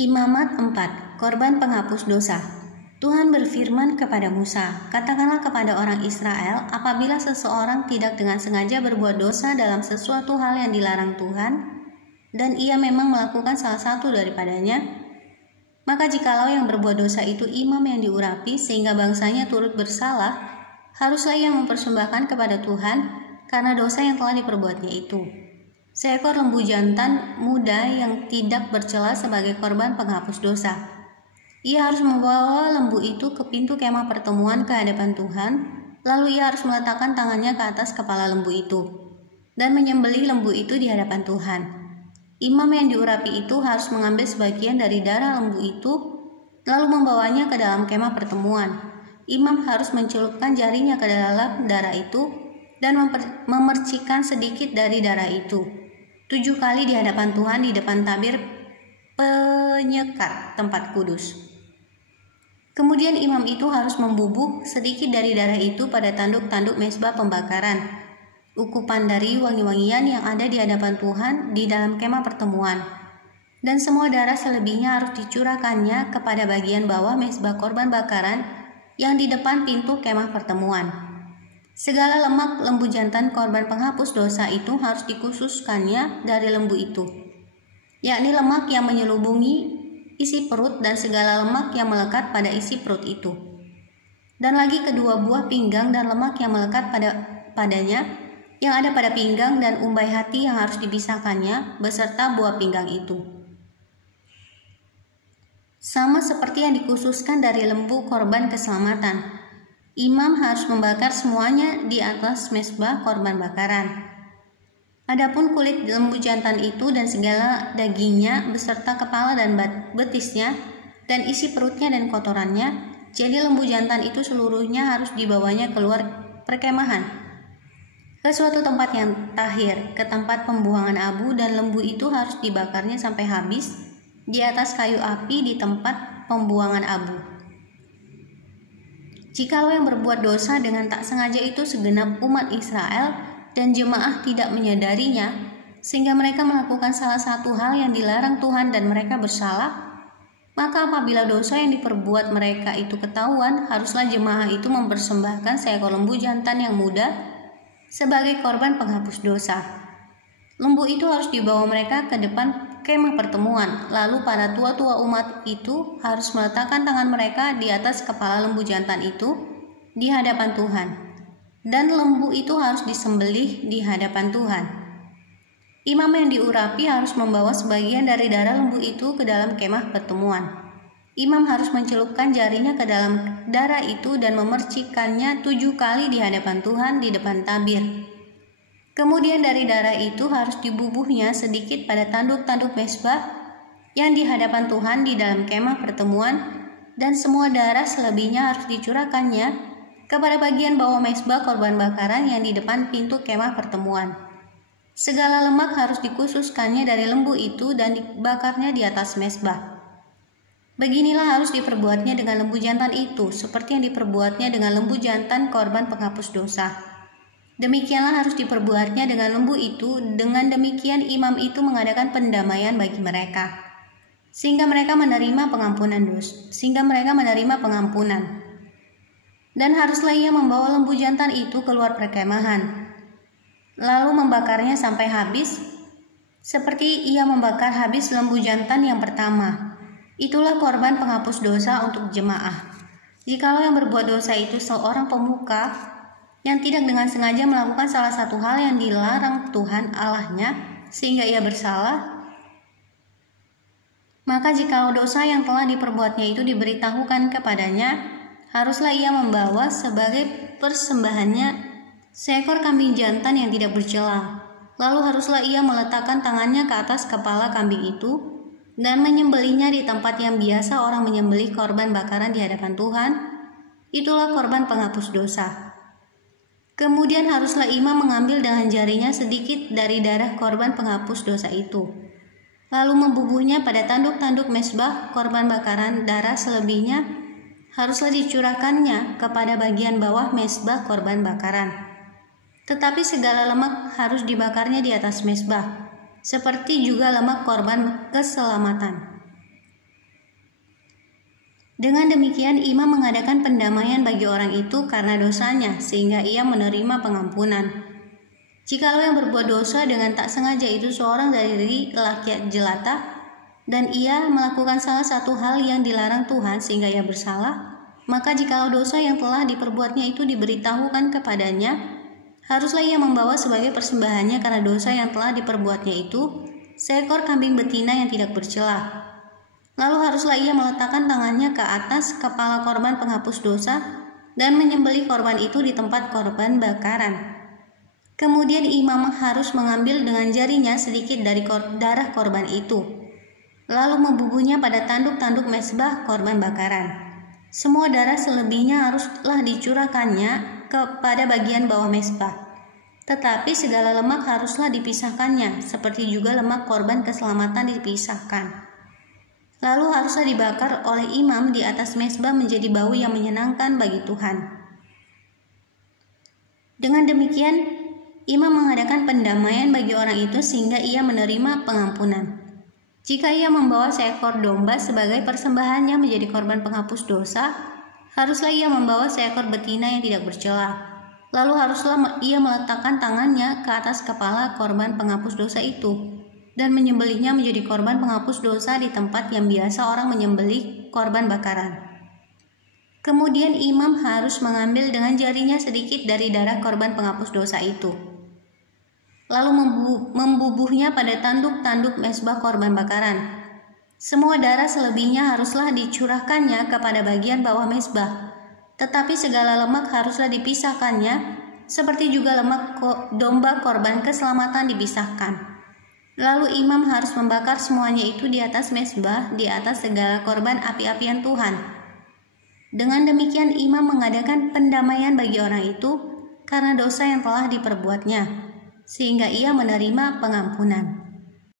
Imamat 4. Korban penghapus dosa. Tuhan berfirman kepada Musa, "Katakanlah kepada orang Israel, apabila seseorang tidak dengan sengaja berbuat dosa dalam sesuatu hal yang dilarang Tuhan, dan ia memang melakukan salah satu daripadanya, maka jikalau yang berbuat dosa itu imam yang diurapi sehingga bangsanya turut bersalah, haruslah ia mempersembahkan kepada Tuhan karena dosa yang telah diperbuatnya itu seekor lembu jantan muda yang tidak bercela sebagai korban penghapus dosa. Ia harus membawa lembu itu ke pintu kemah pertemuan ke hadapan Tuhan, lalu ia harus meletakkan tangannya ke atas kepala lembu itu dan menyembelih lembu itu di hadapan Tuhan. Imam yang diurapi itu harus mengambil sebagian dari darah lembu itu lalu membawanya ke dalam kemah pertemuan. Imam harus mencelupkan jarinya ke dalam darah itu dan memercikkan sedikit dari darah itu 7 kali di hadapan Tuhan di depan tabir penyekat tempat kudus. Kemudian imam itu harus membubuh sedikit dari darah itu pada tanduk-tanduk mezbah pembakaran, ukupan dari wangi-wangian yang ada di hadapan Tuhan di dalam kemah pertemuan, dan semua darah selebihnya harus dicurahkannya kepada bagian bawah mezbah korban bakaran yang di depan pintu kemah pertemuan. Segala lemak lembu jantan korban penghapus dosa itu harus dikhususkannya dari lembu itu, yakni lemak yang menyelubungi isi perut dan segala lemak yang melekat pada isi perut itu, dan lagi kedua buah pinggang dan lemak yang melekat padanya yang ada pada pinggang dan umbai hati yang harus dipisahkannya beserta buah pinggang itu. Sama seperti yang dikhususkan dari lembu korban keselamatan, imam harus membakar semuanya di atas mezbah korban bakaran. Adapun kulit lembu jantan itu dan segala dagingnya beserta kepala dan betisnya dan isi perutnya dan kotorannya, jadi lembu jantan itu seluruhnya harus dibawanya keluar perkemahan ke suatu tempat yang tahir, ke tempat pembuangan abu, dan lembu itu harus dibakarnya sampai habis di atas kayu api di tempat pembuangan abu. Jikalau yang berbuat dosa dengan tak sengaja itu segenap umat Israel dan jemaah tidak menyadarinya, sehingga mereka melakukan salah satu hal yang dilarang Tuhan dan mereka bersalah, maka apabila dosa yang diperbuat mereka itu ketahuan, haruslah jemaah itu mempersembahkan seekor lembu jantan yang muda sebagai korban penghapus dosa. Lembu itu harus dibawa mereka ke depan kemah pertemuan, lalu para tua-tua umat itu harus meletakkan tangan mereka di atas kepala lembu jantan itu di hadapan Tuhan, dan lembu itu harus disembelih di hadapan Tuhan. Imam yang diurapi harus membawa sebagian dari darah lembu itu ke dalam kemah pertemuan. Imam harus mencelupkan jarinya ke dalam darah itu dan memercikkannya 7 kali di hadapan Tuhan di depan tabir. Kemudian dari darah itu harus dibubuhnya sedikit pada tanduk-tanduk mezbah yang di hadapan Tuhan di dalam kemah pertemuan, dan semua darah selebihnya harus dicurahkannya kepada bagian bawah mezbah korban bakaran yang di depan pintu kemah pertemuan. Segala lemak harus dikhususkannya dari lembu itu dan dibakarnya di atas mezbah. Beginilah harus diperbuatnya dengan lembu jantan itu, seperti yang diperbuatnya dengan lembu jantan korban penghapus dosa. Demikianlah harus diperbuatnya dengan lembu itu. Dengan demikian imam itu mengadakan pendamaian bagi mereka, sehingga mereka menerima pengampunan dosa, Dan haruslah ia membawa lembu jantan itu keluar perkemahan, lalu membakarnya sampai habis, seperti ia membakar habis lembu jantan yang pertama. Itulah korban penghapus dosa untuk jemaah. Jikalau yang berbuat dosa itu seorang pemuka yang tidak dengan sengaja melakukan salah satu hal yang dilarang Tuhan Allahnya sehingga ia bersalah, maka jikalau dosa yang telah diperbuatnya itu diberitahukan kepadanya, haruslah ia membawa sebagai persembahannya seekor kambing jantan yang tidak bercela. Lalu haruslah ia meletakkan tangannya ke atas kepala kambing itu dan menyembelihnya di tempat yang biasa orang menyembelih korban bakaran di hadapan Tuhan. Itulah korban penghapus dosa. Kemudian haruslah imam mengambil dengan jarinya sedikit dari darah korban penghapus dosa itu, lalu membubuhnya pada tanduk-tanduk mezbah korban bakaran. Darah selebihnya haruslah dicurahkannya kepada bagian bawah mezbah korban bakaran. Tetapi segala lemak harus dibakarnya di atas mezbah, seperti juga lemak korban keselamatan. Dengan demikian imam mengadakan pendamaian bagi orang itu karena dosanya, sehingga ia menerima pengampunan. Jikalau yang berbuat dosa dengan tak sengaja itu seorang dari rakyat jelata, dan ia melakukan salah satu hal yang dilarang Tuhan sehingga ia bersalah, maka jikalau dosa yang telah diperbuatnya itu diberitahukan kepadanya, haruslah ia membawa sebagai persembahannya karena dosa yang telah diperbuatnya itu seekor kambing betina yang tidak bercela. Lalu haruslah ia meletakkan tangannya ke atas kepala korban penghapus dosa dan menyembelih korban itu di tempat korban bakaran. Kemudian imam harus mengambil dengan jarinya sedikit dari darah korban itu, lalu membubuhnya pada tanduk-tanduk mezbah korban bakaran. Semua darah selebihnya haruslah dicurahkannya kepada bagian bawah mezbah. Tetapi segala lemak haruslah dipisahkannya, seperti juga lemak korban keselamatan dipisahkan. Lalu haruslah dibakar oleh imam di atas mezbah menjadi bau yang menyenangkan bagi Tuhan. Dengan demikian, imam mengadakan pendamaian bagi orang itu sehingga ia menerima pengampunan. Jika ia membawa seekor domba sebagai persembahannya menjadi korban penghapus dosa, haruslah ia membawa seekor betina yang tidak bercela. Lalu haruslah ia meletakkan tangannya ke atas kepala korban penghapus dosa itu dan menyembelihnya menjadi korban penghapus dosa di tempat yang biasa orang menyembelih korban bakaran. Kemudian imam harus mengambil dengan jarinya sedikit dari darah korban penghapus dosa itu, lalu membubuhnya pada tanduk-tanduk mezbah korban bakaran. Semua darah selebihnya haruslah dicurahkannya kepada bagian bawah mezbah, tetapi segala lemak haruslah dipisahkannya, seperti juga lemak domba korban keselamatan dipisahkan. Lalu imam harus membakar semuanya itu di atas mezbah, di atas segala korban api-apian Tuhan. Dengan demikian imam mengadakan pendamaian bagi orang itu karena dosa yang telah diperbuatnya, sehingga ia menerima pengampunan.